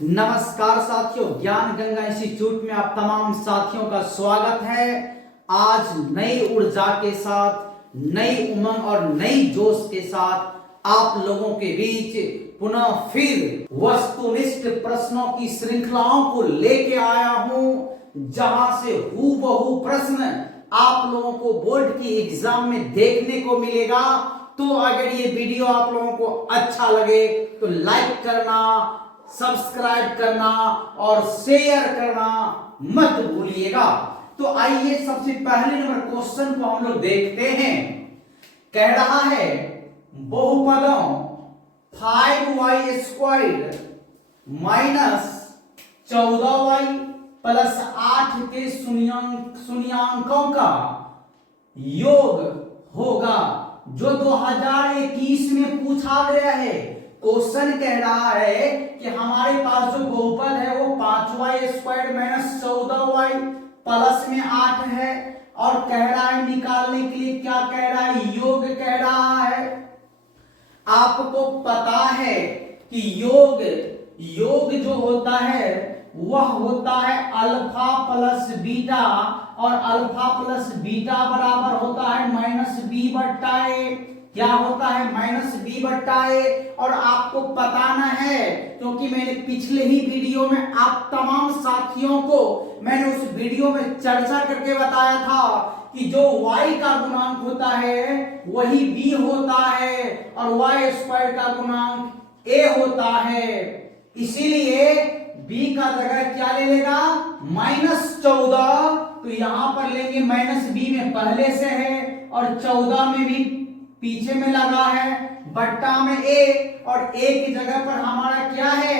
नमस्कार साथियों, ज्ञान गंगा इंस्टीट्यूट में आप तमाम साथियों का स्वागत है। आज नई ऊर्जा के साथ, नई उमंग और नई जोश के साथ आप लोगों के बीच पुनः फिर वस्तुनिष्ठ प्रश्नों की श्रृंखलाओं को लेके आया हूं, जहां से हूबहू प्रश्न आप लोगों को बोर्ड की एग्जाम में देखने को मिलेगा। तो अगर ये वीडियो आप लोगों को अच्छा लगे तो लाइक करना, सब्सक्राइब करना और शेयर करना मत भूलिएगा। तो आइए सबसे पहले नंबर क्वेश्चन को हम लोग देखते हैं। कह रहा है बहुपदों 5y² माइनस 14y प्लस 8 के शून्यांकों का योग होगा, जो 2021 में पूछा गया है। क्वेश्चन कह रहा है कि हमारे पास जो बहुपद है वो 5y² माइनस 14y प्लस में 8 है, और कह रहा है निकालने के लिए क्या कह रहा है, योग कह रहा है। आपको पता है कि योग जो होता है वह होता है अल्फा प्लस बीटा, और अल्फा प्लस बीटा बराबर होता है माइनस बी बट्टा ए। क्या होता है, माइनस बी बट्टा ए। और आपको बताना है, क्योंकि मैंने पिछले ही वीडियो में आप तमाम साथियों को मैंने उस वीडियो में चर्चा करके बताया था कि जो y का गुणांक होता है वही b होता है, और y² का गुणांक a होता है। इसीलिए b का जगह क्या ले लेगा, -14। तो यहां पर लेंगे माइनस b में पहले से है, और 14 में भी पीछे में लगा है, बट्टा में a, और a की जगह पर हमारा क्या है,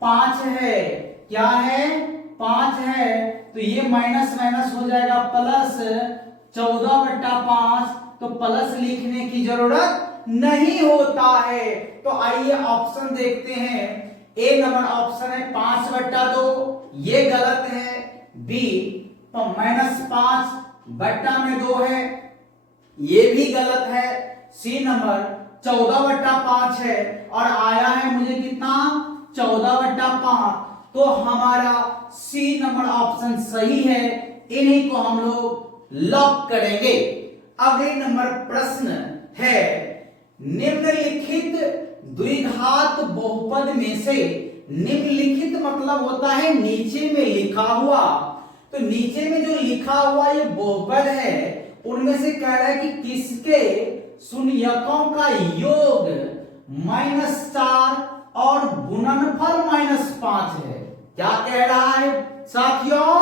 5 है। क्या है, 5 है। तो ये माइनस माइनस हो जाएगा प्लस 14/5। तो प्लस लिखने की जरूरत नहीं होता है। तो आइए ऑप्शन देखते हैं। ए नंबर ऑप्शन है 5/2, ये गलत है। बी तो -5/2 है, ये भी गलत है। सी नंबर 14/5 है, और आया है मुझे कितना, 14/5। तो हमारा सी नंबर ऑप्शन सही है। इन्हीं को हम लोग लॉक करेंगे। अगले नंबर प्रश्न है, निम्नलिखित द्विघात बहुपद में से, निम्नलिखित मतलब होता है नीचे में लिखा हुआ। तो नीचे में जो लिखा हुआ ये बहुपद है, उनमें से कह रहा है कि किसके शून्यकों का योग -4 और गुणनफल -5 है। क्या कह रहा है साथियों,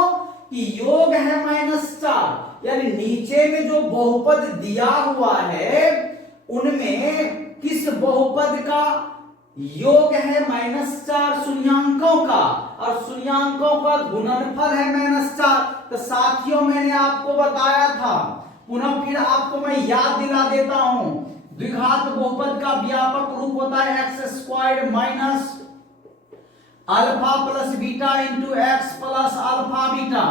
कि योग है -4, यानी नीचे में जो बहुपद दिया हुआ है उनमें किस बहुपद का योग है -4 शून्यांकों का, और शून्यांकों का गुणनफल है -4। तो साथियों मैंने आपको बताया था, पुनः फिर आपको मैं याद दिला देता हूं, द्विघात बहुपद का व्यापक रूप होता है x² minus alpha plus beta into x plus alpha beta.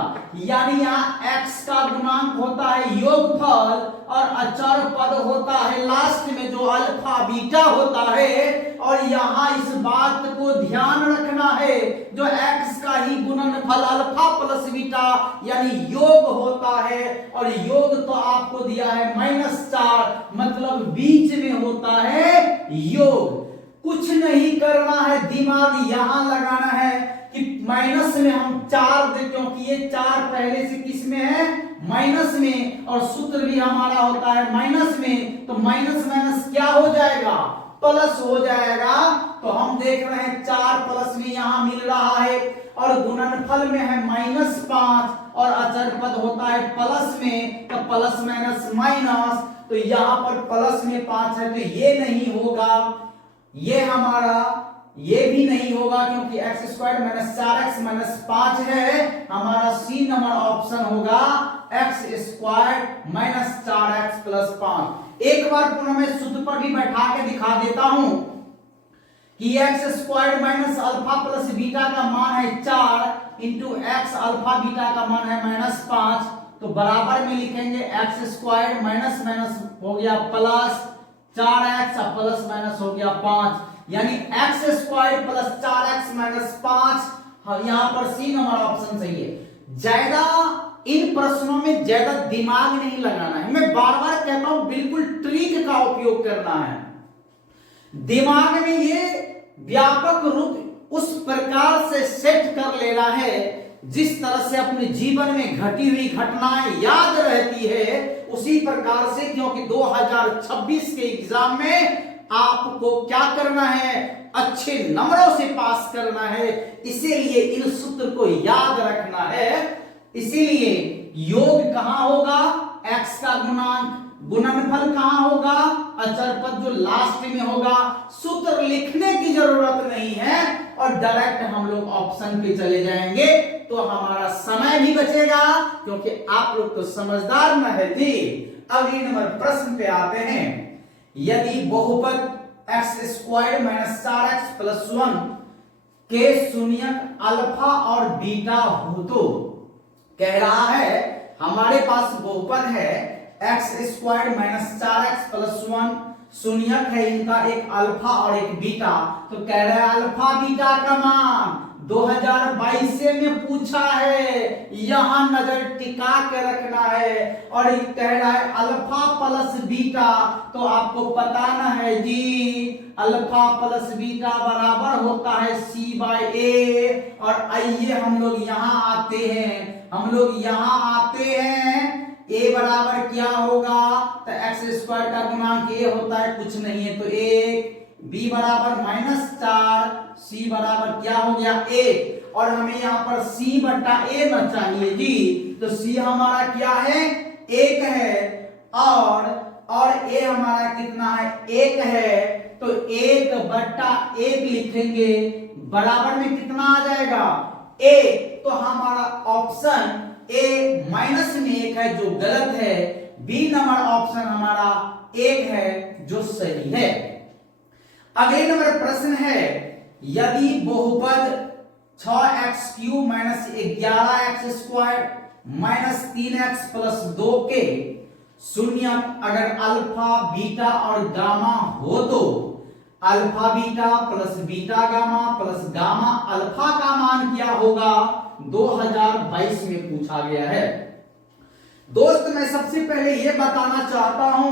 यानी यहाँ x का गुणांक होता है योगफल, और अचर पद होता है लास्ट में जो अल्फा बीटा होता है। और यहाँ इस बात को ध्यान रखना है, जो x का ही गुणनफल अल्फा प्लस बीटा यानी योग होता है, और योग तो आपको दिया है -4, मतलब बीच में होता है योग। कुछ नहीं करना है, दिमाग यहां लगाना है कि माइनस में हम 4 दे, क्योंकि ये 4 पहले से किस में है, माइनस में, और सूत्र भी हमारा होता है माइनस में। तो माइनस माइनस क्या हो जाएगा, प्लस हो जाएगा। तो हम देख रहे हैं 4 प्लस में यहां मिल रहा है, और गुणनफल में है -5, और अचर पद होता है प्लस में, तो प्लस माइनस माइनस। तो यहां पर प्लस में 5 है, तो ये नहीं होगा, ये हमारा ये भी नहीं होगा, क्योंकि x² - 4x - 5 है। हमारा सी नंबर ऑप्शन होगा x² - 4x + 5। एक बार पुनः मैं सूत्र पर भी बैठा के दिखा देता हूं कि x² minus alpha plus beta का मान है 4 इंटू एक्स अल्फा बीटा का मान है -5। तो बराबर में लिखेंगे x² माइनस माइनस हो गया प्लस 4x प्लस माइनस हो गया 5। यानी x square plus 4x minus 5। हाँ, यहां पर सी नंबर ऑप्शन सही है। ज्यादा इन प्रश्नों में ज्यादा दिमाग नहीं लगाना है, मैं बार बार कहता हूं, बिल्कुल ट्रिक का उपयोग करना है। दिमाग में ये व्यापक रूप उस प्रकार से सेट कर लेना है जिस तरह से अपने जीवन में घटी हुई घटनाएं याद रहती है, उसी प्रकार से, क्योंकि 2026 के एग्जाम में आपको क्या करना है, अच्छे नंबरों से पास करना है, इसीलिए इन सूत्र को याद रखना है। इसीलिए योग कहां होगा, x का गुणांक, गुणनफल कहां होगा, अचर पद जो लास्ट में होगा। सूत्र लिखने की जरूरत नहीं है और डायरेक्ट हम लोग ऑप्शन पे चले जाएंगे, तो हमारा समय भी बचेगा, क्योंकि आप लोग तो समझदार न है जी। अगले नंबर प्रश्न पे आते हैं। यदि बहुपद x square minus 4x plus 1 के शून्यक अल्फा और बीटा हो, तो कह रहा है हमारे पास बहुपद है x square minus 4x plus 1, शून्यक है इनका एक अल्फा और एक बीटा, तो कह रहा है अल्फा बीटा का मान 2022 में पूछा है, यहां नजर टिका के रखना है। और ये कह रहा है अल्फा प्लस बीटा, तो आपको पता ना है जी, अल्फा प्लस बीटा बराबर होता है सी बाय ए। और आइए हम लोग यहां आते हैं, ए बराबर क्या होगा, तो एक्स स्क्वायर का गुणांक ए होता है, कुछ नहीं है तो 1, बी बराबर -4, सी बराबर क्या हो गया 1, और हमें यहाँ पर सी बटा ए न चाहिए जी, तो सी हमारा क्या है 1 है, और ए हमारा कितना है 1 है, तो 1 बटा 1 लिखेंगे, बराबर में कितना आ जाएगा ए, तो हमारा ऑप्शन ए माइनस में 1 है जो गलत है, बी नंबर ऑप्शन हमारा 1 है जो सही है। अगले नंबर प्रश्न है, यदि बहुपद 6x³ minus 11x² minus 3x plus 2 के शून्य अगर अल्फा बीटा और गामा हो, तो alpha beta plus beta gamma plus gamma alpha का मान क्या होगा, 2022 में पूछा गया है। दोस्त मैं सबसे पहले यह बताना चाहता हूं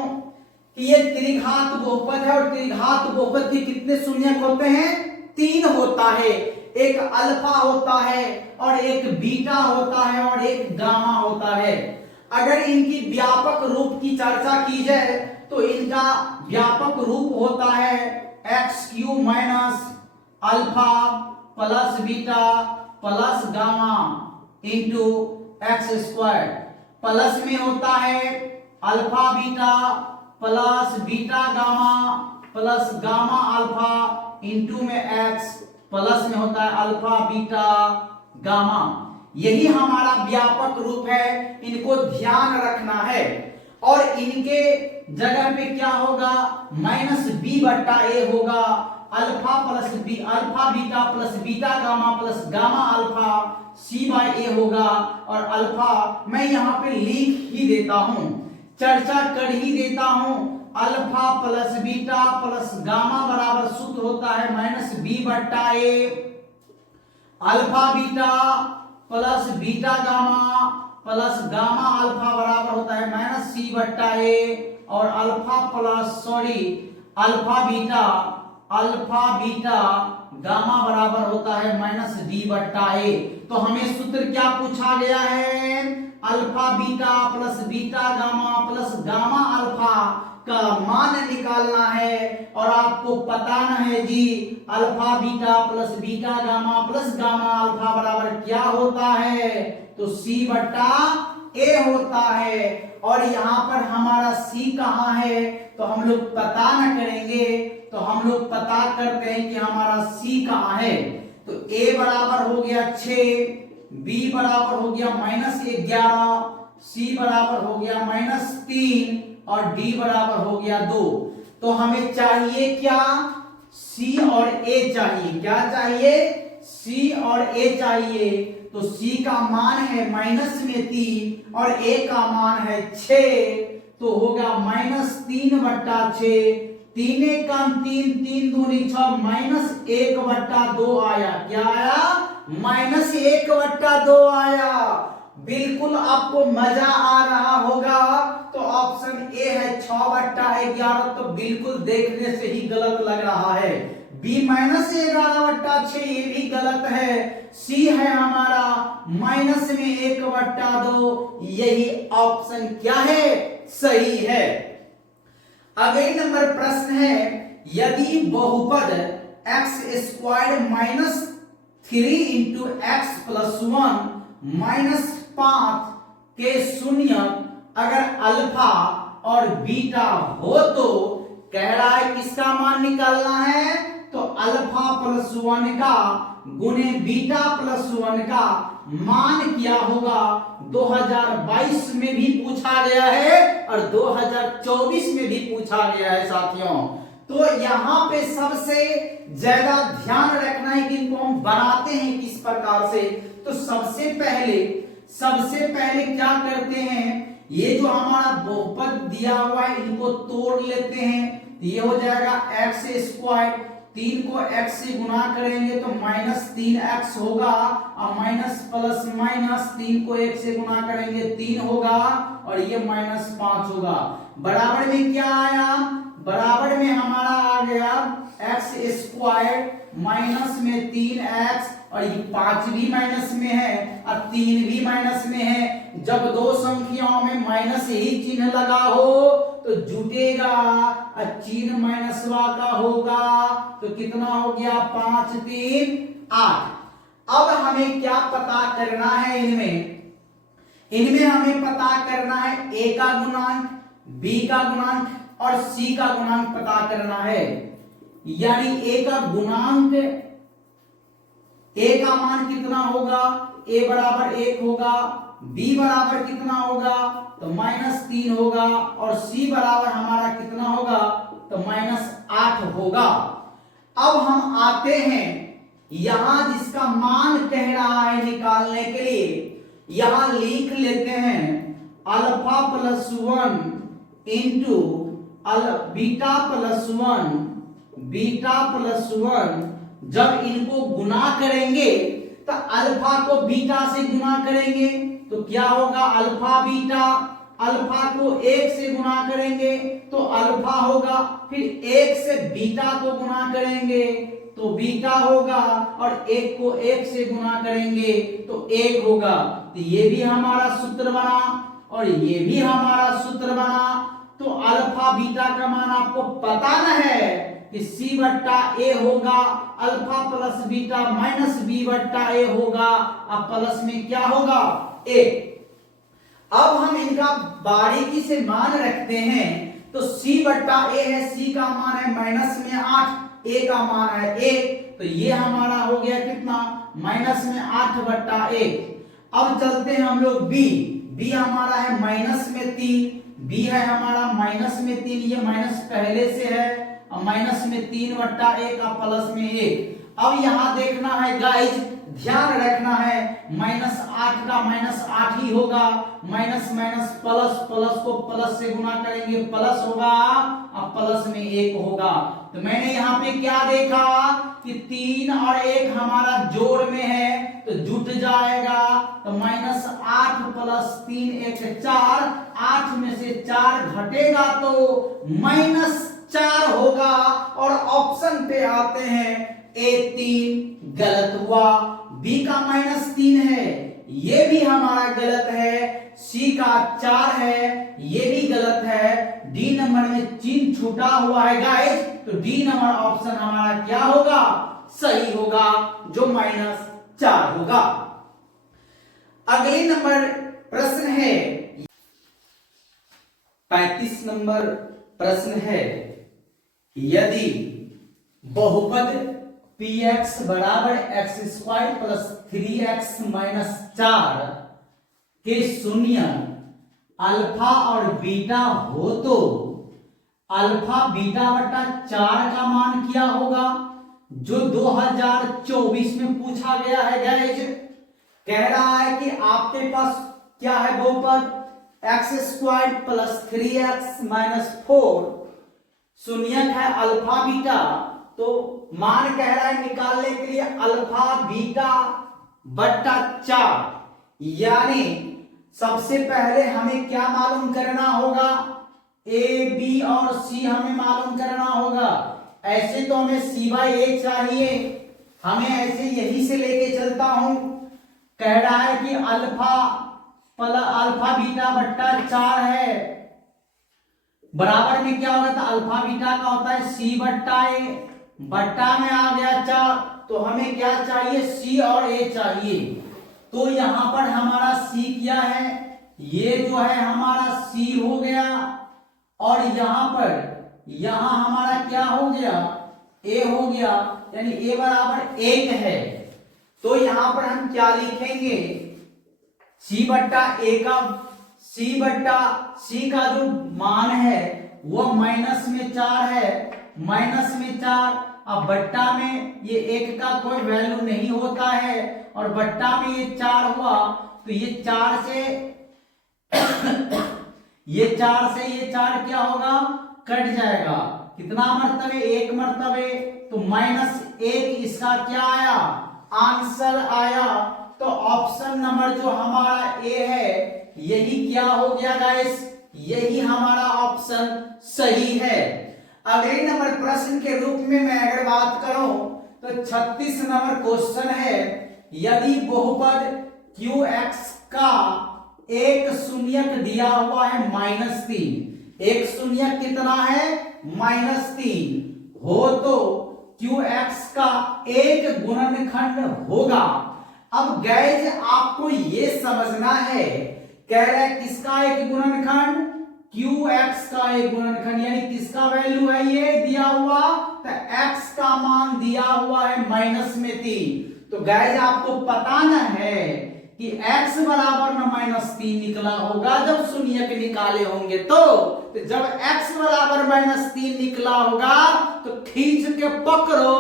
कि ये त्रिघात बहुपद है, और त्रिघात बहुपद के कितने शून्यक होते हैं, 3 होता है, एक अल्फा होता है और एक बीटा होता है और एक गामा होता है। अगर इनकी व्यापक रूप की चर्चा की जाए तो इनका व्यापक रूप होता है x³ minus alpha plus beta plus gamma into x², plus में होता है alpha beta plus beta gamma plus gamma alpha into में x, प्लस में होता है अल्फा बीटा गामा। यही हमारा व्यापक रूप है, इनको ध्यान रखना है। और इनके जगह पे क्या होगा, माइनस बी बट्टा ए होगा, alpha plus B, alpha beta plus beta gamma plus gamma alpha C by A होगा, और अल्फा मैं यहाँ पे लिख ही देता हूं, चर्चा कर ही देता हूं, alpha plus beta plus gamma बराबर सूत्र होता है माइनस बी बट्टा A, alpha beta plus beta gamma plus gamma alpha बराबर होता है माइनस सी बट्टा ए, और अल्फा बीटा गामा बराबर होता है माइनस डी बट्टा ए। तो हमें सूत्र क्या पूछा गया है, alpha beta plus beta gamma plus gamma alpha का मान निकालना है, और आपको पता न है जी alpha beta plus beta gamma plus gamma alpha बराबर क्या होता है, तो सी बट्टा ए होता है। और यहां पर हमारा सी कहां है, तो हम लोग पता न करेंगे, तो हम लोग पता करते हैं कि हमारा सी कहां है, तो ए बराबर हो गया 6, बी बराबर हो गया -11, सी बराबर हो गया -3 और डी बराबर हो गया 2। तो हमें चाहिए क्या, सी और ए चाहिए, क्या चाहिए, सी और ए चाहिए। तो सी का मान है माइनस में 3 और ए का मान है 6, तो होगा -3 बट्टा 6, तीन एक काम तीन, तीन दूनी 6, -1/2 आया। क्या आया? -1/2 आया। बिल्कुल आपको मजा आ रहा होगा। तो ऑप्शन ए है 6/11, तो बिल्कुल देखने से ही गलत लग रहा है। बी -11/6, ये भी गलत है। सी है हमारा -1/2, यही ऑप्शन क्या है? सही है। अगले नंबर प्रश्न है, यदि बहुपद x² -3 इंटू एक्स प्लस 1 -5 के शून्य अगर अल्फा और बीटा हो तो कह रहा है किसका मान निकालना है? तो अल्फा प्लस 1 का गुने बीटा प्लस 1 का मान क्या होगा? 2022 में भी पूछा गया है और 2024 में भी पूछा गया है साथियों। तो यहां पे सबसे ज्यादा ध्यान रखना है कि इनको हम बनाते हैं किस प्रकार से। तो सबसे पहले क्या करते हैं, ये जो हमारा बहुपद दिया हुआ है इनको तोड़ लेते हैं। ये हो जाएगा x², 3 को x से गुना करेंगे तो -3x होगा, और माइनस प्लस माइनस 3 को 1 से गुना करेंगे 3 होगा, और ये -5 होगा। बराबर में क्या आया? बराबर में हमारा आ गया x² माइनस में 3x, और ये 5 भी माइनस में है और 3 भी माइनस में है। जब दो संख्याओं में माइनस ही चिन्ह लगा हो तो जुटेगा, और चिन्ह माइनसवा का होगा। तो कितना हो गया? 5 3 8। अब हमें क्या पता करना है? इनमें हमें पता करना है ए का गुणांक, बी का गुणांक और सी का गुणांक पता करना है। यानी ए का गुणांक, ए का मान कितना होगा? ए बराबर 1 होगा, बी बराबर कितना होगा? तो -3 होगा, और सी बराबर हमारा कितना होगा? तो -8 होगा। अब हम आते हैं यहां जिसका मान कह रहा है निकालने के लिए, यहां लिख लेते हैं alpha plus 1 into beta plus 1। जब इनको गुना करेंगे तो अल्फा को बीटा से गुना करेंगे तो क्या होगा? Alpha beta. अल्फा को 1 से गुना करेंगे तो अल्फा होगा, फिर 1 से बीटा को गुना करेंगे तो बीटा होगा, और 1 को 1 से गुना करेंगे तो 1 होगा। तो ये भी हमारा सूत्र बना और ये भी हमारा सूत्र बना। तो अल्फा बीटा का मान आपको पता न है कि C/A होगा, alpha plus beta minus B/A होगा, अब प्लस में क्या होगा? A। अब हम इनका बारीकी से मान रखते हैं। तो C/A है, C का मान है माइनस में 8, A का मान है 1, तो ये हमारा हो गया कितना? -8/1। अब चलते हैं हम लोग B हमारा है माइनस में 3, B है हमारा माइनस में 3, ये माइनस पहले से है, और माइनस में 3/1 का प्लस में 1। अब यहां देखना है गाइज, ध्यान रखना है, -8 का -8 ही होगा, माइनस माइनस प्लस, प्लस को प्लस से गुना करेंगे प्लस होगा, अब प्लस में 1 होगा। तो मैंने यहाँ पे क्या देखा कि 3 और 1 हमारा जोड़ में है तो जुट जाएगा, तो -8 प्लस 3 1 4, 8 में से 4 घटेगा तो -4 होगा, और ऑप्शन पे आते हैं A3 गलत हुआ। B का -3 है, ये भी हमारा गलत है। C का 4 है, ये भी गलत है। D नंबर में चिन्ह छूटा हुआ है गाइस, तो D नंबर ऑप्शन हमारा क्या होगा? सही होगा, जो -4 होगा। अगले नंबर प्रश्न है 35 नंबर प्रश्न है, यदि बहुपद px बराबर x² प्लस 3x माइनस 4 के शून्य अल्फा और बीटा हो तो अल्फा बीटा/4 का मान क्या होगा? जो 2024 में पूछा गया है गाइस। कह रहा है कि आपके पास क्या है? बहुपद x² प्लस 3x माइनस 4 शून्यक है अल्फा बीटा, तो मान कह रहा है निकालने के लिए अल्फा बीटा बट्टा 4, यानी सबसे पहले हमें क्या मालूम करना होगा, ए बी और सी हमें मालूम करना होगा। ऐसे तो हमें सी बाई ए चाहिए, हमें ऐसे यही से लेके चलता हूं। कह रहा है कि अल्फा बीटा बट्टा 4 है, बराबर में क्या होगा, तो अल्फा बीटा का होता है सी बट्टा ए, बट्टा में आ गया 4, तो हमें क्या चाहिए, सी और ए चाहिए। तो यहां पर हमारा सी क्या है, ये जो है हमारा सी हो गया, और यहां हमारा क्या हो गया, ए हो गया, यानी ए बराबर 1 है। तो यहां पर हम क्या लिखेंगे, सी बट्टा ए का सी का जो मान है वो माइनस में 4 है, माइनस में 4। अब बट्टा में ये 1 का कोई वैल्यू नहीं होता है, और बट्टा में ये 4 हुआ, तो ये 4 से ये 4 क्या होगा, कट जाएगा। कितना मर्तबे, 1 मर्तबे, तो -1 इसका क्या आया, आंसर आया। तो ऑप्शन नंबर जो हमारा ए है यही क्या हो गया गाइस, यही हमारा ऑप्शन सही है। अगले नंबर प्रश्न के रूप में मैं अगर बात करूं तो 36 नंबर क्वेश्चन है, यदि बहुपद QX का एक शून्यक दिया हुआ है -3, एक शून्यक कितना है, -3 हो, तो QX का एक गुणनखंड होगा। अब गाइस आपको ये समझना है, कह रहा है किसका एक गुणनखंड, QX का एक गुणनखंड, यानी किसका वैल्यू है, ये दिया हुआ, तो X का मान दिया हुआ है -3। तो गाइस आपको पता ना है कि x बराबर में -3 निकला होगा जब शून्यक निकाले होंगे, तो जब x बराबर -3 निकला होगा तो खींच के पकड़ो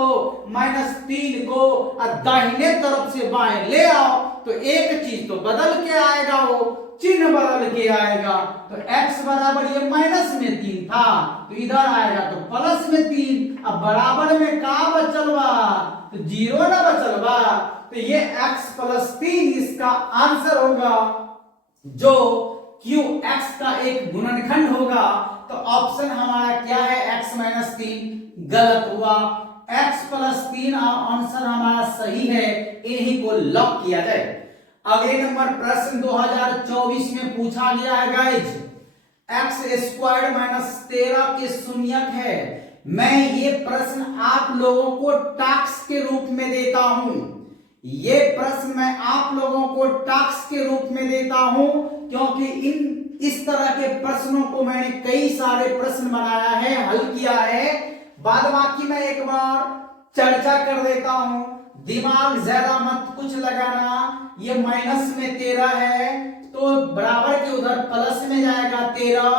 -3 को और दाहिने तरफ से बाएं ले आओ, तो एक चीज तो बदल के आएगा, वो चिन्ह बदल के आएगा। तो x बराबर ये -3 था, तो इधर आएगा तो +3, अब बराबर में का बचल बा, तो 0 ना बचल बा, तो ये x + 3 इसका आंसर होगा, जो QX का एक गुणनखंड होगा। तो ऑप्शन हमारा क्या है, x - 3 गलत हुआ, x + 3 आंसर हमारा सही है, इन्हीं को लॉक किया जाए। अगले नंबर प्रश्न 2024 में पूछा गया है गाइज, x² - 13 के शून्यक है। मैं ये प्रश्न आप लोगों को टास्क के रूप में देता हूं, ये प्रश्न मैं आप लोगों को टास्क के रूप में देता हूं, क्योंकि इस तरह के प्रश्नों को मैंने कई सारे प्रश्न बनाया है, हल किया है। बाद बाकी मैं एक बार चर्चा कर देता हूं, दिमाग ज्यादा मत कुछ लगाना। ये -13 है, तो बराबर के उधर प्लस में जाएगा 13,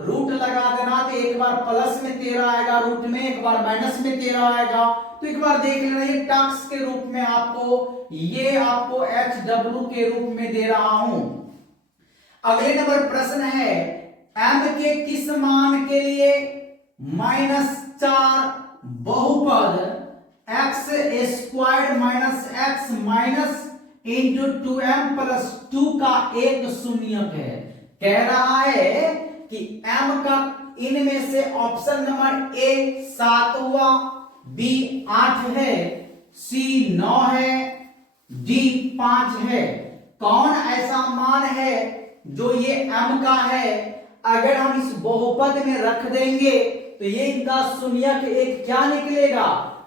रूट लगा देना, तो एक बार प्लस में 13 आएगा रूट में, एक बार -13 आएगा। तो एक बार देख लेना, ये टास्क के रूप में आपको HW के रूप में दे रहा हूं। अगले नंबर प्रश्न है, m के किस मान के लिए -4 बहुपद x² - x इंटू 2m + 2 का एक शून्यक है। कह रहा है कि m का इनमें से ऑप्शन नंबर A 7 हुआ, B 8 है, C 9 है, D 5 है। कौन ऐसा मान है जो ये m का है, अगर हम इस बहुपद में रख देंगे तो ये इनका शून्यक एक क्या निकलेगा,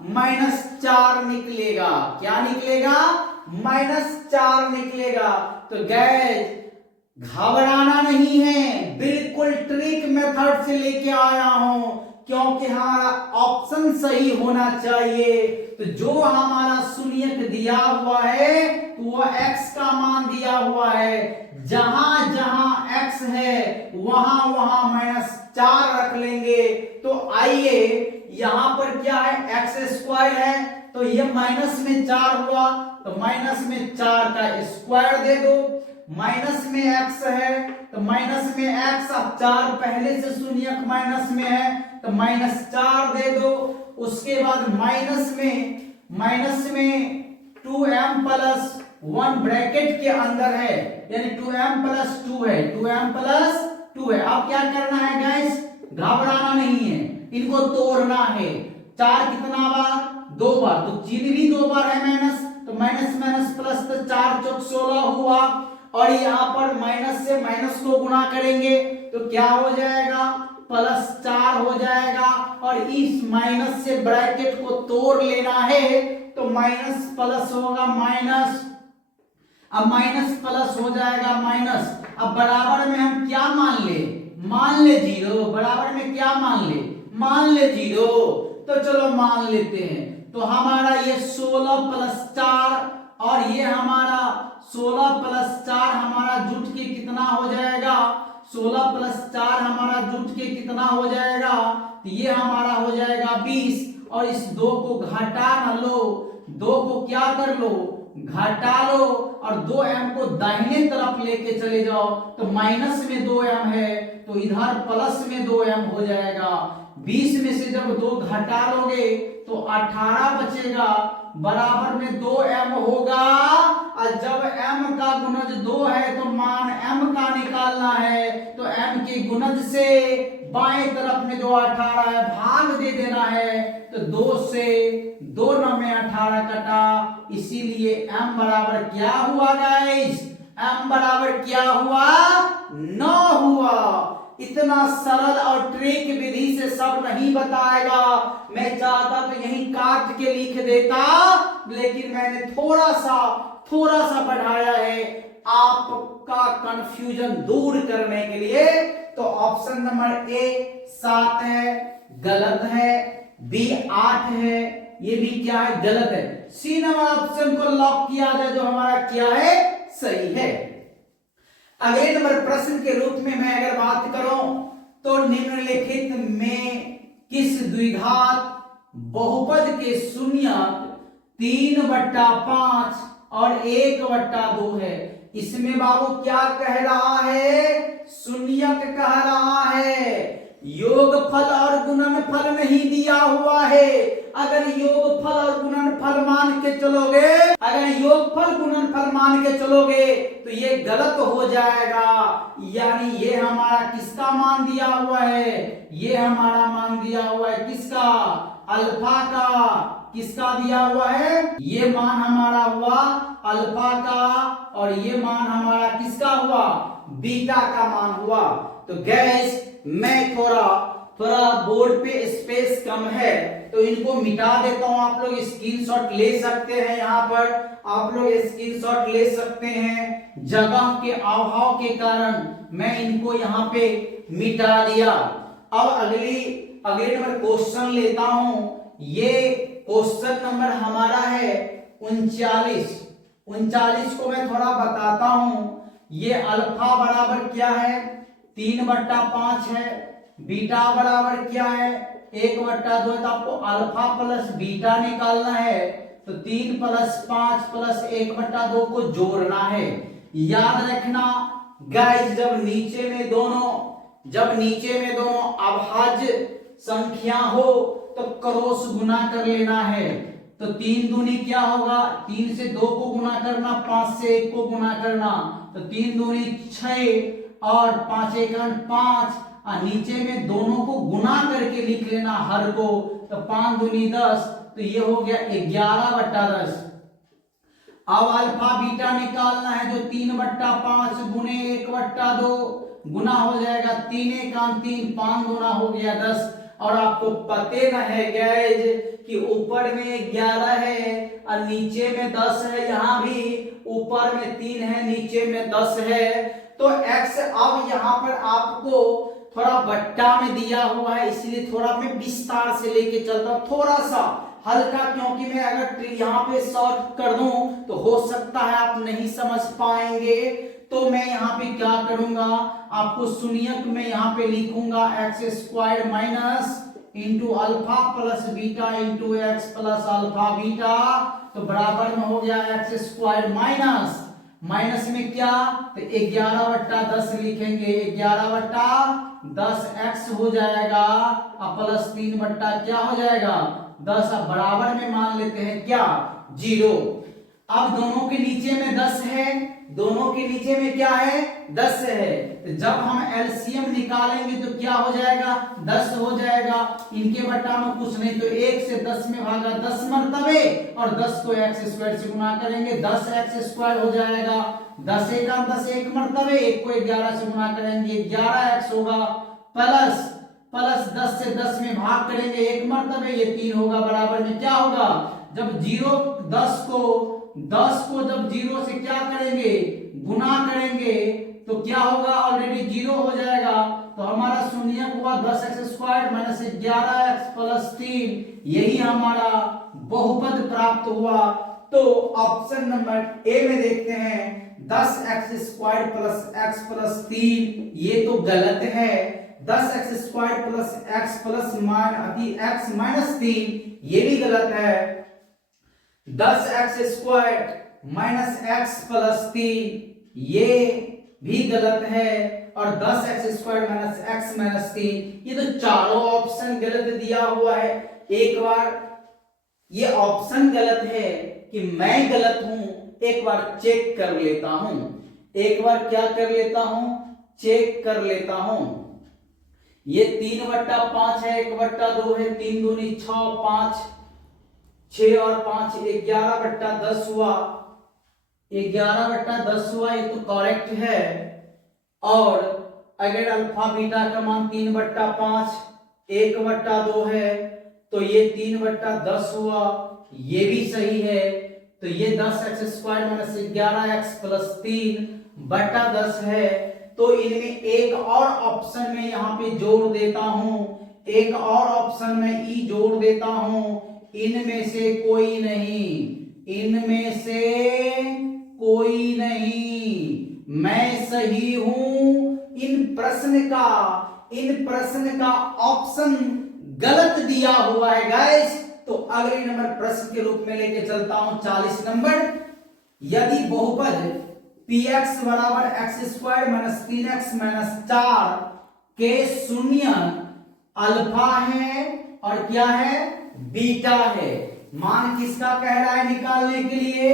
-4 निकलेगा। क्या निकलेगा, -4 निकलेगा। तो गैस घबराना नहीं है, बिल्कुल ट्रिक मेथड से लेके आया हूं, क्योंकि हमारा ऑप्शन सही होना चाहिए। तो जो हमारा शून्यक दिया हुआ है तो वो x का मान दिया हुआ है, जहां जहां x है वहां वहां -4 रख लेंगे। तो आइए यहां पर क्या है, x² है, तो ये माइनस में 4 हुआ, तो माइनस में 4 का स्क्वायर दे दो। माइनस में x है तो माइनस में x, अब 4 पहले से शून्यक माइनस में है तो -4 दे दो। उसके बाद माइनस में 2m प्लस 1 ब्रैकेट के अंदर है, यानी 2m प्लस 2 है, 2m प्लस 2 है। अब क्या करना है गाइस, घबराना नहीं है, इनको तोड़ना है। 4 कितना बार, 2 बार, तो चिन्ह भी 2 बार है माइनस, तो माइनस माइनस प्लस, तो 4 चौक 16 हुआ। और यहाँ पर माइनस से माइनस को गुणा करेंगे तो क्या हो जाएगा, +4 हो जाएगा। और इस माइनस से ब्रैकेट को तोड़ लेना है तो माइनस प्लस होगा माइनस, अब माइनस प्लस हो जाएगा माइनस। अब बराबर में हम क्या मान ले 0, बराबर में क्या मान ले 0। तो चलो मान लेते हैं, तो हमारा ये 16 + 4 और ये हमारा 16 + 4 हमारा जुट के कितना हो जाएगा, 16 + 4 हमारा जुट के कितना हो जाएगा, तो ये हमारा हो जाएगा 20। और इस 2 को घटा न लो, 2 को क्या कर लो, घटा लो, और 2m को दाहिने तरफ लेके चले जाओ तो माइनस में 2m है तो इधर प्लस में 2m हो जाएगा। 20 में से जब 2 घटा लोगे तो 18 बचेगा, बराबर में 2m होगा। और जब m का गुणज 2 है तो मान m का निकालना है, तो m के गुणज से बाएं तरफ में जो 18 है भाग दे देना है, तो 2 से 2 में 18 कटा, इसीलिए m बराबर क्या हुआ गाइस, m बराबर क्या हुआ, 9 हुआ। इतना सरल और ट्रिक विधि से सब नहीं बताएगा, मैं चाहता तो यहीं काट के लिख देता, लेकिन मैंने थोड़ा सा बढ़ाया है आपका कंफ्यूजन दूर करने के लिए। तो ऑप्शन नंबर ए 7 है, गलत है। बी 8 है, ये भी क्या है, गलत है। सी नंबर ऑप्शन को लॉक किया जाए जो हमारा क्या है, सही है। अगले नंबर प्रश्न के रूप में मैं अगर बात करूं तो निम्नलिखित में किस द्विघात बहुपद के शून्यक 3/5 और 1/2 है। इसमें बाबू क्या कह रहा है, शून्यक कह रहा है, योगफल और गुणनफल नहीं दिया हुआ है। अगर योगफल और गुणनफल मान के चलोगे, अगर योगफल गुणनफल मान के चलोगे तो ये गलत हो जाएगा। यानी ये हमारा किसका मान दिया हुआ है, ये हमारा मान दिया हुआ है किसका, अल्फा का। किसका दिया हुआ है, ये मान हमारा हुआ अल्फा का, और ये मान हमारा किसका हुआ, बीटा का मान हुआ। तो गैस मैं थोड़ा बोर्ड पे स्पेस कम है तो इनको मिटा देता हूं। आप लोग स्क्रीनशॉट ले सकते हैं, यहाँ पर आप लोग स्क्रीनशॉट ले सकते हैं। जगह के अभाव के कारण मैं इनको यहाँ पे मिटा दिया। अब अगले नंबर क्वेश्चन लेता हूं। ये क्वेश्चन नंबर हमारा है 39 को मैं थोड़ा बताता हूं। ये अल्फा बराबर क्या है, 3/5 है, बीटा बराबर क्या है, 1/2 है। तो आपको अल्फा प्लस बीटा निकालना है, तो 3 + 5 + 1/2 को जोड़ना है। याद रखना गाइस, जब नीचे में दोनों अभाज्य संख्या हो तो क्रॉस गुना कर लेना है। तो 3 दूनी क्या होगा, 3 से 2 को गुना करना, 5 से 1 को गुना करना, तो 3 दूनी 6 और 5 × 5, और नीचे में दोनों को गुना करके लिख लेना हर को, तो 5 दूनी 10, तो ये हो गया 11/10। अब अल्फा बीटा निकालना है, जो 3/5 गुने 1/2 गुना हो जाएगा, 3 × 3, 5 गुना हो गया 10। और आपको पते न है गैज कि ऊपर में 11 है और नीचे में 10 है, यहाँ भी ऊपर में 3 है नीचे में 10 है। तो x अब यहाँ पर आपको थोड़ा बट्टा में दिया हुआ है, इसलिए थोड़ा मैं विस्तार से लेके चलता हूँ, थोड़ा सा हल्का, क्योंकि मैं अगर यहाँ पे शॉर्ट कर दूं तो हो सकता है आप नहीं समझ पाएंगे। तो मैं यहाँ पे क्या करूंगा, आपको शून्यक में यहाँ पे लिखूंगा x² - into alpha plus beta into x plus alpha beta, तो बराबर में हो गया एक्स स्क्वायर माइनस माइनस में क्या, तो 11/10 लिखेंगे, 11/10 एक्स हो जाएगा और प्लस 3 क्या हो जाएगा 10। अब बराबर में मान लेते हैं क्या 0। अब दोनों के नीचे में 10 है, दोनों के नीचे में क्या है 10 है, तो जब हम एलसीएम निकालेंगे तो क्या हो जाएगा 10 हो जाएगा। इनके बट्टा में कुछ नहीं, तो 1 से 10 में भागा 10 मरतबे और 10 को एक्स स्क्वायर से गुना करेंगे 10 एक्स स्क्वायर हो जाएगा। 10 एक 10 एक मरतबे, 1 को 11 से गुना करेंगे 11 एक्स होगा, प्लस 10 से 10 में भाग करेंगे 1 मरतबे, ये 3 होगा। बराबर में क्या होगा, जब 10 को जब 0 से क्या करेंगे गुना करेंगे तो क्या होगा, ऑलरेडी 0 हो जाएगा। तो हमारा शून्य हुआ 10 x square minus 11 x plus 3, यही हमारा बहुपद प्राप्त हुआ। तो ऑप्शन नंबर ए में देखते हैं 10 x square plus x plus 3, ये तो गलत है। 10 x square plus x plus x minus 3, ये भी गलत है। 10 x square minus x plus 3, ये भी गलत है। और 10 x square minus x minus 3, ये तो चारों ऑप्शन गलत दिया हुआ है। एक बार ये ऑप्शन गलत है कि मैं गलत हूं, एक बार चेक कर लेता हूं, एक बार क्या कर लेता हूं चेक कर लेता हूं। ये 3/5 है, 1/2 है, 3 दूनी 6, 5 6 और 5 11/10 हुआ, 11/10 हुआ, ये तो करेक्ट है। और अगर अल्फा बीटा का मान 3/5 1/2 है तो ये 3/10 हुआ, ये भी सही है। तो ये 10 x square minus 11 x plus 3/10 है। तो इनमें एक और ऑप्शन में यहाँ पे जोड़ देता हूं, एक और ऑप्शन में ई जोड़ देता हूं। इनमें से कोई नहीं, इनमें से कोई नहीं, मैं सही हूं। इन प्रश्न का ऑप्शन गलत दिया हुआ है गाइस। तो अगले नंबर प्रश्न के रूप में लेके चलता हूं 40 नंबर। यदि बहुपद px बराबर x square minus 3x minus 4 के शून्य अल्फा है और क्या है बीटा है, मान किसका कह रहा है निकालने के लिए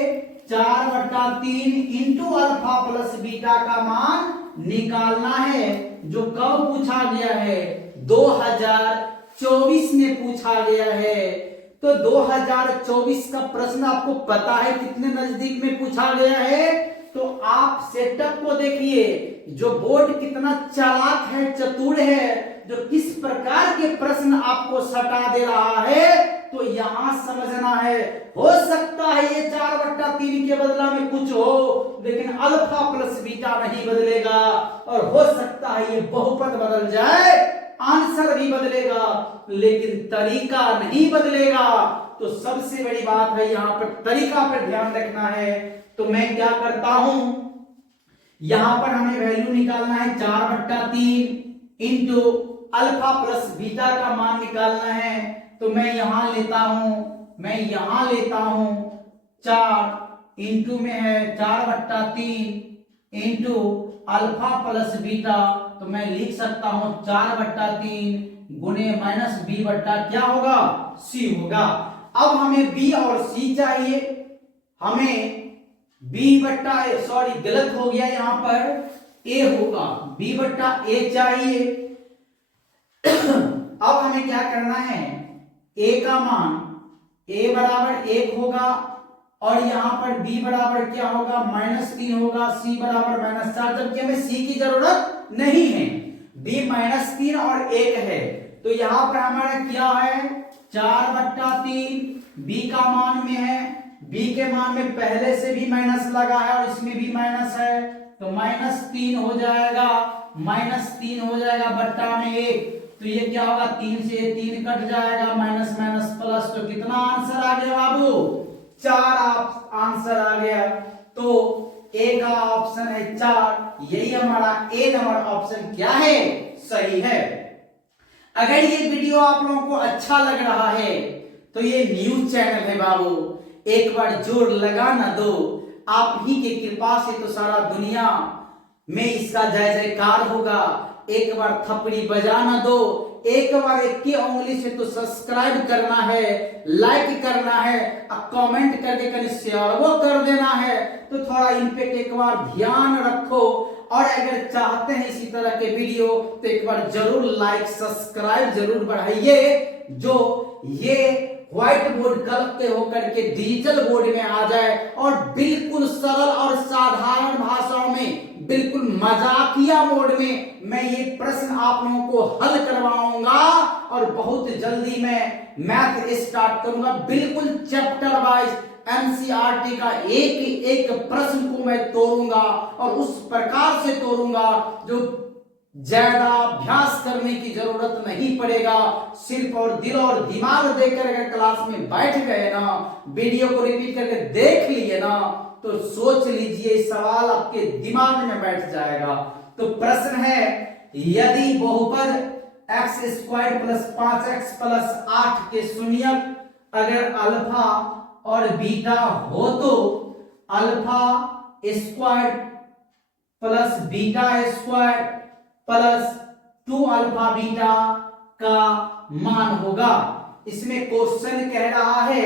4/3 इंटू अल्फा प्लस बीटा का मान निकालना है, जो कब पूछा गया है 2024 में पूछा गया है। तो 2024 का प्रश्न आपको पता है कितने नजदीक में पूछा गया है। तो आप सेटअप को देखिए, जो बोर्ड कितना चालाक है, चतुर है, जो किस प्रकार के प्रश्न आपको सटा दे रहा है। तो यहां समझना है, हो सकता है ये 4/3 के बदला में कुछ हो, लेकिन अल्फा प्लस बीटा नहीं बदलेगा। और हो सकता है ये बहुपद बदल जाए, आंसर भी बदलेगा, लेकिन तरीका नहीं बदलेगा। तो सबसे बड़ी बात है यहाँ पर तरीका पर ध्यान रखना है। तो मैं क्या करता हूं, यहां पर हमें वैल्यू निकालना है 4/3 इंटू अल्फा प्लस बीटा का मान निकालना है। तो मैं यहां लेता हूं 4 इंटू में है 4/3 इंटू अल्फा प्लस बीटा, तो मैं लिख सकता हूं 4/3 गुने माइनस बी बट्टा क्या होगा सी होगा। अब हमें बी और सी चाहिए, हमें गलत हो गया, यहां पर ए होगा, b/a चाहिए। अब हमें क्या करना है, a का मान a बराबर 1 होगा और यहां पर b बराबर क्या होगा -3 होगा, c बराबर -4, जबकि हमें c की जरूरत नहीं है, b -3 और 1 है। तो यहां पर हमारा क्या है 4/3, b का मान में है, b के मान में पहले से भी माइनस लगा है और इसमें भी माइनस है, तो -3 हो जाएगा, -3 हो जाएगा बट्टा में 1। तो ये क्या होगा 3 से 3 कट जाएगा, माइनस माइनस प्लस, तो कितना आंसर आ गया बाबू 4 आंसर आ गया। तो ए का ऑप्शन है 4, यही हमारा ए नंबर ऑप्शन क्या है सही है। अगर ये वीडियो आप लोगों को अच्छा लग रहा है तो ये न्यूज चैनल है बाबू, एक बार जोर लगा ना दो। आप ही के कृपा से तो सारा दुनिया में इसका जय जयकार होगा। एक बार थपड़ी बजा ना दो, एक बार एक की उंगली से तो सब्सक्राइब करना है, लाइक करना है, कमेंट करके कहीं शेयर वो कर देना है। तो थोड़ा इन पे एक बार ध्यान रखो, और अगर चाहते हैं इसी तरह के वीडियो तो एक बार जरूर लाइक सब्सक्राइब जरूर बढ़ाइए, जो ये व्हाइट बोर्ड कलर के होकर के डिजिटल बोर्ड में आ जाए और बिल्कुल सरल और साधारण भाषाओं में, बिल्कुल मजाकिया मोड में मैं ये प्रश्न आप लोगों को हल करवाऊंगा। और बहुत जल्दी मैं मैथ स्टार्ट करूंगा, बिल्कुल चैप्टर वाइज एनसीईआरटी का एक एक प्रश्न को मैं तोड़ूंगा, और उस प्रकार से तोड़ूंगा जो ज्यादा अभ्यास करने की जरूरत नहीं पड़ेगा। सिर्फ और दिल और दिमाग देकर अगर क्लास में बैठ गए ना, वीडियो को रिपीट करके देख लिए ना, तो सोच लीजिए सवाल आपके दिमाग में बैठ जाएगा। तो प्रश्न है, यदि बहुपद x square plus 5x plus 8 के शून्यक अगर अल्फा और बीटा हो तो alpha square plus beta square plus 2 alpha beta का मान होगा। इसमें क्वेश्चन कह रहा है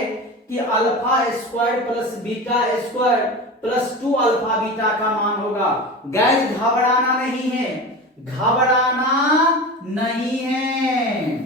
कि alpha square plus beta square plus 2 alpha beta का मान होगा। गाइस घबराना नहीं है, घबराना नहीं है।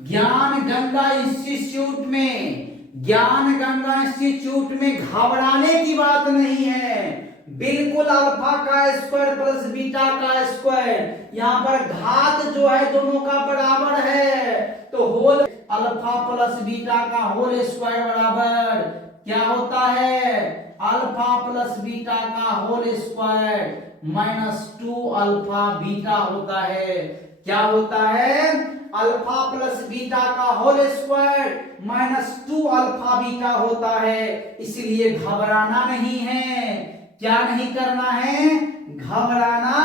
ज्ञान गंगा इंस्टीट्यूट में, ज्ञान गंगा इंस्टीट्यूट में घबराने की बात नहीं है। बिल्कुल अल्फा का स्क्वायर प्लस बीटा का स्क्वायर, यहाँ पर घात जो है दोनों का बराबर है, तो होल अल्फा प्लस बीटा का होल स्क्वायर बराबर क्या होता है, अल्फा प्लस बीटा का whole square minus 2 alpha beta होता है। क्या होता है, अल्फा प्लस बीटा का whole square minus 2 alpha beta होता है। इसलिए घबराना नहीं है। क्या नहीं करना है, घबराना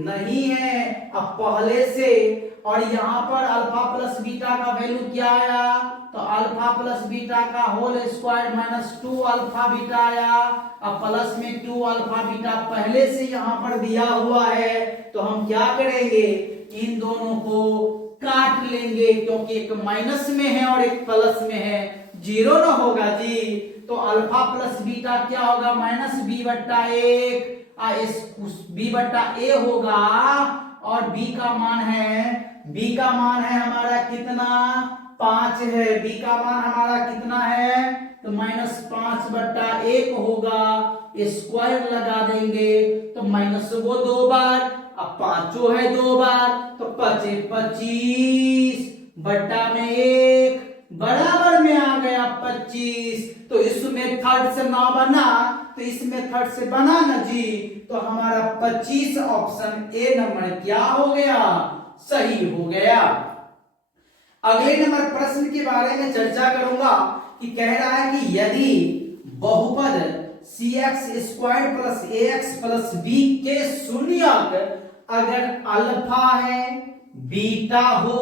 नहीं है। अब पहले से, और यहां पर अल्फा प्लस बीटा का वैल्यू क्या आया, तो अल्फा प्लस बीटा का whole square minus 2 alpha beta आया। अब प्लस में 2 अल्फा बीटा पहले से यहां पर दिया हुआ है, तो हम क्या करेंगे, इन दोनों को काट लेंगे, क्योंकि एक माइनस में है और एक प्लस में है, जीरो ना होगा जी। तो अल्फा प्लस बीटा क्या होगा, माइनस बी बट्टा एक, बी बट्टा ए होगा। और बी का मान है हमारा कितना, 5 है। बी का मान हमारा कितना है, तो माइनस 5 बट्टा 1 होगा। स्क्वायर लगा देंगे तो माइनस वो 2 बार, अब 5 है 2 बार, तो 5 25 बट्टा में 1 बराबर में आ गया 25। तो इस मेथड से ना बना तो इस मेथड से बना ना जी, तो हमारा 25 ऑप्शन ए नंबर क्या हो गया, सही हो गया। अगले नंबर प्रश्न के बारे में चर्चा करूंगा कि कह रहा है कि यदि बहुपद cx square plus ax plus b के शून्यक अगर अल्फा है बीटा हो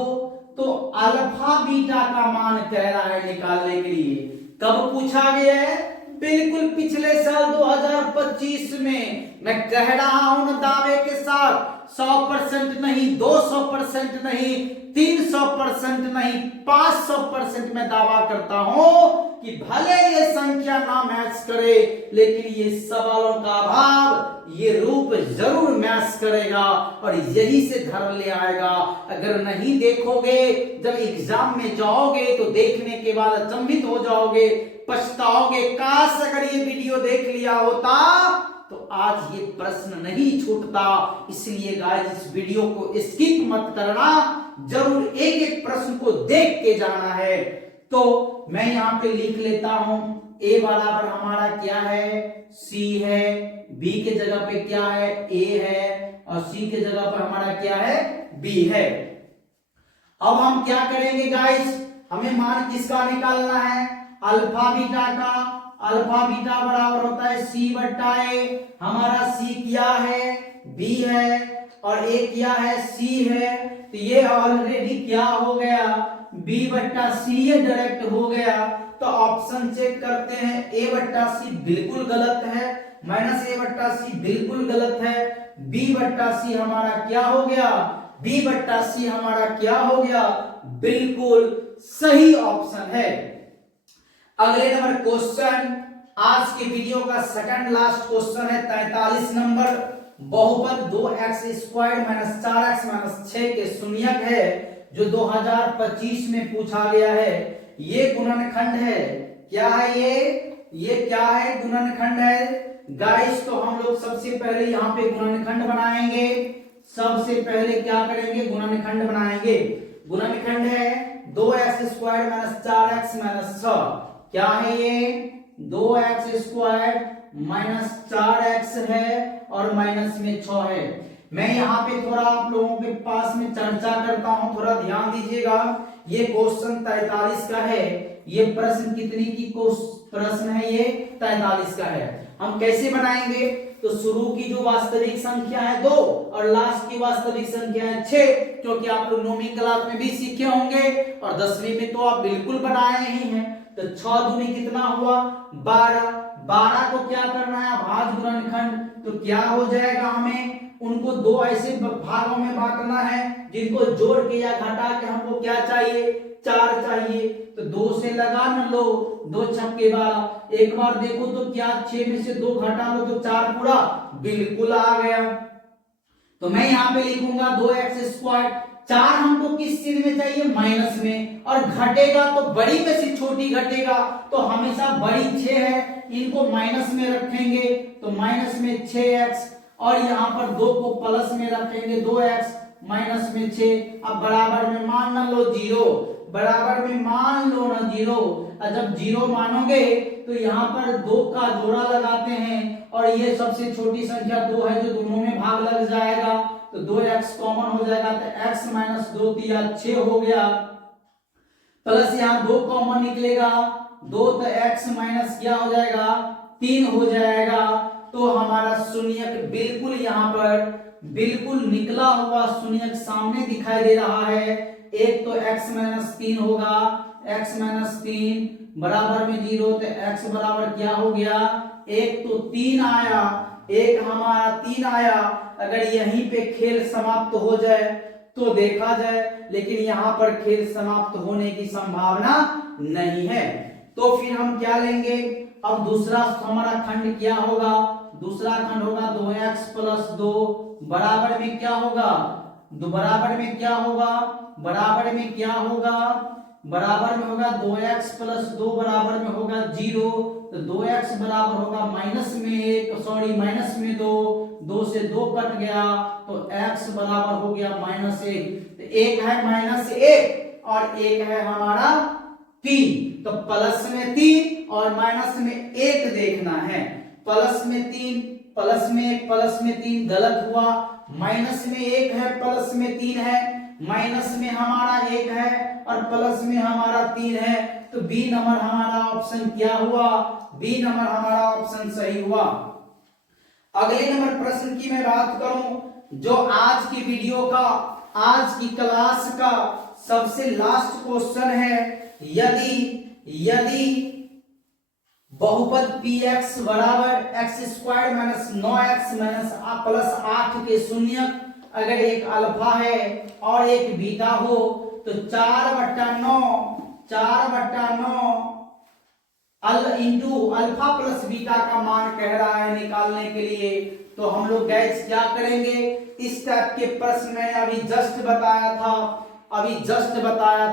तो अल्फा बीटा का मान कह रहा है निकालने के लिए। कब पूछा गया है, बिल्कुल पिछले साल 2025 में। मैं कह रहा हूं दावे के साथ, 100% नहीं, 200% नहीं, 300% नहीं, 500% मैं दावा करता हूं कि भले ये संख्या ना मैच करे, लेकिन ये सवालों का भाव, ये रूप जरूर मैच करेगा और यही से धर ले आएगा। अगर नहीं देखोगे, जब एग्जाम में जाओगे तो देखने के बाद अचंभित हो जाओगे, पछताओगे, काश अगर ये वीडियो देख लिया होता तो आज ये प्रश्न नहीं छूटता। इसलिए गाइस इस वीडियो को स्किप मत करना, जरूर एक एक प्रश्न को देख के जाना है। तो मैं यहां पे लिख लेता हूं, a बराबर हमारा क्या है, c है, b के जगह पे क्या है, a है, और c के जगह पर हमारा क्या है, b है। अब हम क्या करेंगे गाइस, हमें मान किसका निकालना है, अल्फा बीटा का। अल्फा बीटा बराबर होता है c बट्टा a। हमारा c क्या है, b है, और a क्या है, c है। तो तो ये ऑलरेडी क्या हो गया, बी बट्टा सी ये डायरेक्ट हो गया। तो ऑप्शन चेक करते हैं, ए बट्टा सी बिल्कुल गलत है, माइनस ए बट्टा सी बिल्कुल गलत है, बी बट्टा सी हमारा क्या हो गया, बी बट्टा सी हमारा क्या हो गया, बिल्कुल सही ऑप्शन है। अगले नंबर क्वेश्चन, आज के वीडियो का सेकंड लास्ट क्वेश्चन है 43 नंबर। बहुपद 2x² माइनस 4x माइनस 6 के शून्यक है जो 2025 में पूछा गया है। ये गुणनखंड है, क्या है ये क्या है, गुणनखंड है गाइस। तो हम लोग सबसे पहले यहाँ पे गुणनखंड बनाएंगे, सबसे पहले क्या करेंगे, गुणनखंड बनाएंगे। गुणनखंड है 2x² माइनस 4x माइनस 6, क्या है ये, 2x² माइनस 4x है और माइनस में 6 है। मैं यहाँ पे थोड़ा आप लोगों के पास में चर्चा करता हूँ, थोड़ा ध्यान दीजिएगा। ये क्वेश्चन 43 का है, ये प्रश्न कितनी की प्रश्न है, ये 43 का है। हम कैसे बनाएंगे, तो शुरू की जो वास्तविक संख्या है 2 और लास्ट की वास्तविक संख्या है 6, क्योंकि आप लोग नौवीं क्लास में भी सीखे होंगे और 10वीं में तो आप बिल्कुल बनाए ही हैं। तो 6 दूनी कितना हुआ, 12, 12 को क्या करना है, भाज्य गुणनखंड। तो क्या हो जाएगा, हमें उनको दो ऐसे भागों में बांटना है जिनको जोड़ के या घटा के हमको क्या चाहिए, 4 चाहिए। तो 2 से लगा न लो, 2 छक्के 12, एक बार देखो तो क्या 6 में से 2 घटा लो तो 4 पूरा बिल्कुल आ गया। तो मैं यहाँ पे लिखूंगा 2x², 4 हमको किस चीज में चाहिए, माइनस में, और घटेगा तो बड़ी में से छोटी घटेगा, तो हमेशा बड़ी 6 है, इनको माइनस में रखेंगे तो माइनस में 6x, और यहाँ पर 2 को प्लस में रखेंगे 2x माइनस में 6। अब बराबर में मान न लो 0, बराबर में मान लो ना 0, और जब 0 मानोगे तो यहाँ पर 2 का जोड़ा लगाते हैं, और ये सबसे छोटी संख्या 2 है जो दोनों में भाग लग जाएगा, तो 2x कॉमन हो जाएगा, तो x माइनस 2 तिया 6 हो गया, प्लस यहाँ 2 कॉमन निकलेगा, 2 तो x माइनस क्या हो जाएगा, 3 हो जाएगा। तो हमारा शून्यक बिल्कुल यहाँ पर बिल्कुल निकला हुआ शून्यक सामने दिखाई दे रहा है। एक तो x माइनस 3 होगा, x माइनस 3 बराबर में 0, तो x बराबर क्या हो गया, एक तो 3 आया, एक हमारा 3 आया। अगर यहीं पे खेल समाप्त हो जाए तो देखा जाए, लेकिन यहाँ पर खेल समाप्त होने की संभावना नहीं है। तो फिर हम क्या लेंगे, अब दूसरा हमारा खंड क्या होगा, दूसरा खंड होगा 2x प्लस 2 बराबर में क्या होगा, बराबर में क्या होगा, बराबर में क्या होगा, बराबर में होगा 2x प्लस 2 बराबर में होगा 0, तो 2x बराबर होगा माइनस में 1, सॉरी माइनस में 2, 2 से 2 कट गया, तो x बराबर हो गया माइनस 1। तो एक है माइनस 1 और एक है हमारा 3, तो प्लस में 3 और माइनस में 1 देखना है। प्लस में 3, प्लस में 1, प्लस में 3 गलत हुआ, माइनस में 1 है, प्लस में 3 है, माइनस में हमारा 1 है और प्लस में हमारा 3 है, तो बी नंबर हमारा ऑप्शन क्या हुआ, बी नंबर हमारा ऑप्शन सही हुआ। अगले नंबर प्रश्न की मैं बात करूं, जो आज की वीडियो का, आज की क्लास का सबसे लास्ट क्वेश्चन है, यदि बहुपद px बराबर x² minus 9x minus plus 8 के शून्यक अगर एक अल्फा है और एक बीटा हो, तो 4/9 इंटू अल्फा प्लस बीटा का मान कह रहा है निकालने के लिए। तो हम लोग गाइस क्या करेंगे, इस टाइप के प्रश्न मैंने अभी जस्ट बताया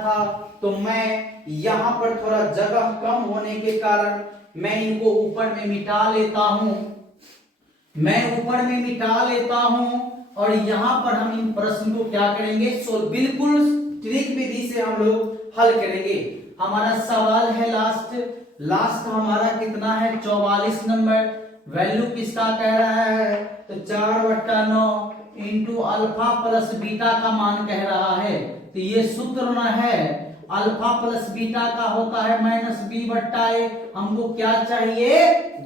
था, तो मैं यहाँ पर थोड़ा जगह कम होने के कारण मैं इनको ऊपर में मिटा लेता हूं, और यहाँ पर हम इन प्रश्न को क्या करेंगे, बिल्कुल ट्रिक विधि से हम लोग हल करेंगे। हमारा सवाल है लास्ट हमारा कितना है, 44 नंबर। वैल्यू किसका कह रहा है, तो 4/9 इंटू अल्फा प्लस बीटा का मान कह रहा है। तो ये सूत्र न है, अल्फा प्लस बीटा का होता है माइनस b/a। हमको क्या चाहिए,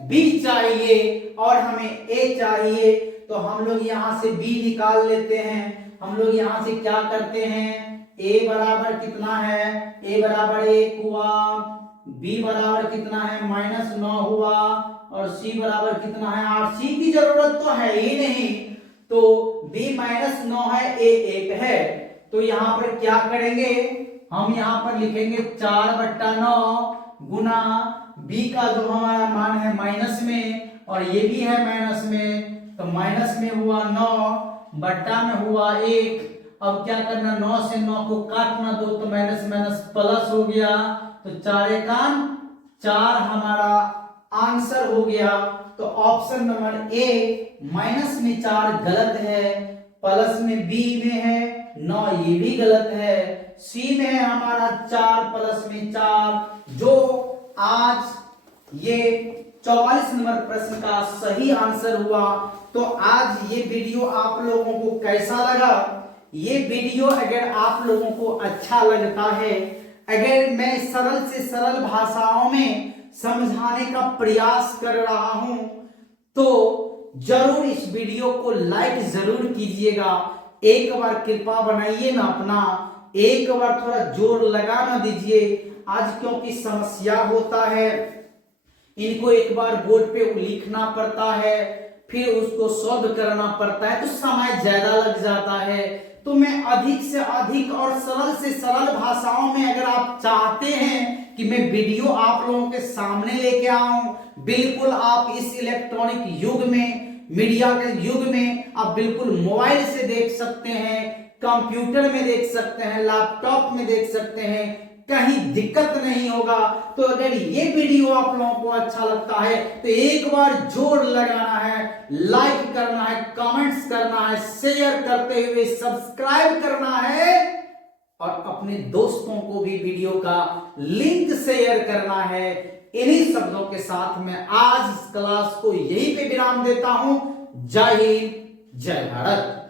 b चाहिए और हमें a चाहिए, तो हम लोग यहाँ से b निकाल लेते हैं। हम लोग यहां से क्या करते हैं, a बराबर कितना है, a बराबर 1 हुआ, b बराबर कितना है -9 हुआ, और c बराबर कितना है 8। c की जरूरत तो है ही नहीं, तो b -9 है, a 1 है। तो यहां पर क्या करेंगे, हम यहां पर लिखेंगे 4/9 गुना b का जो हमारा मान है माइनस में, और ये भी है माइनस में, तो माइनस में हुआ 9 बट्टा में हुआ 1। अब क्या करना, 9 से 9 को काटना दो, तो माइनस माइनस प्लस हो गया, तो 4 एकान 4 हमारा आंसर हो गया। तो ऑप्शन नंबर ए माइनस में 4 गलत है, प्लस में बी में है 9 ये भी गलत है, सी में है हमारा 4 प्लस में 4, जो आज ये 44 नंबर प्रश्न का सही आंसर हुआ। तो आज ये वीडियो आप लोगों को कैसा लगा, ये वीडियो अगर आप लोगों को अच्छा लगता है, अगर मैं सरल से सरल भाषाओं में समझाने का प्रयास कर रहा हूं, तो जरूर इस वीडियो को लाइक जरूर कीजिएगा। एक बार कृपा बनाइए ना अपना, एक बार थोड़ा जोर लगा ना दीजिए। आज क्योंकि समस्या होता है, इनको एक बार बोर्ड पे लिखना पड़ता है, फिर उसको सॉल्व करना पड़ता है, तो समय ज्यादा लग जाता है। तो मैं अधिक से अधिक और सरल से सरल भाषाओं में अगर आप चाहते हैं कि मैं वीडियो आप लोगों के सामने लेके आऊं, बिल्कुल आप इस इलेक्ट्रॉनिक युग में, मीडिया के युग में आप बिल्कुल मोबाइल से देख सकते हैं, कंप्यूटर में देख सकते हैं, लैपटॉप में देख सकते हैं, कहीं दिक्कत नहीं होगा। तो अगर ये वीडियो आप लोगों को अच्छा लगता है तो एक बार जोर लगाना है, लाइक करना है, कमेंट्स करना है, शेयर करते हुए सब्सक्राइब करना है, और अपने दोस्तों को भी वीडियो का लिंक शेयर करना है। इन्हीं शब्दों के साथ मैं आज इस क्लास को यहीं पे विराम देता हूं। जय हिंद, जय भारत।